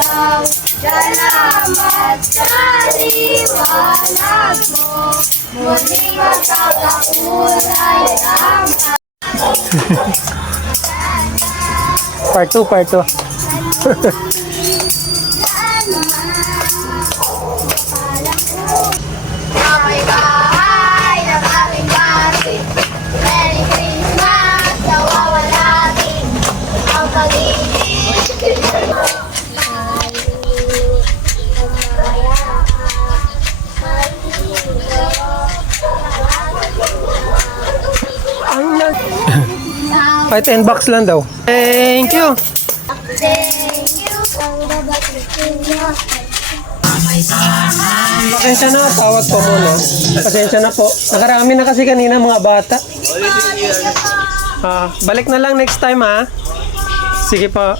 ikaw. Salamat sa liwanag mo. Muling magkakakulay ang Part 2, part 2. May bahay ng aking bati. Merry Christmas, nawawalatin ang pag-ibig. Ay, 10 bucks lang daw. Thank you. Thank you. Pasensya na, tawad po muna. Pasensya na po. Nakarami na kasi kanina mga bata. Balik na lang next time ha. Sige po.